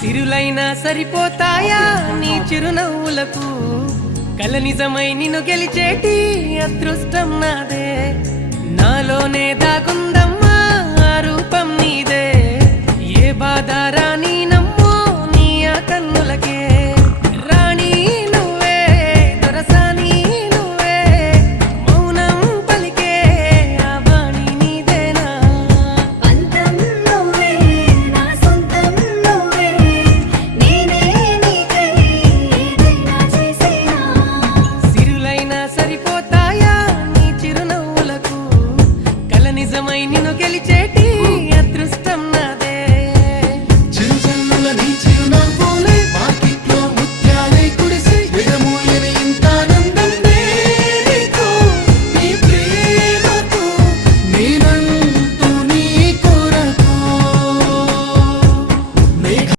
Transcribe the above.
సిరులైనా సరిపోతాయా నీ చిరునవ్వులకు కల నిజమై నిన్ను గెలిచేటి అదృష్టం నాదే నాలోనే దాగుందమ్మా ఆ రూపం నీదే ఏ బాధ రాని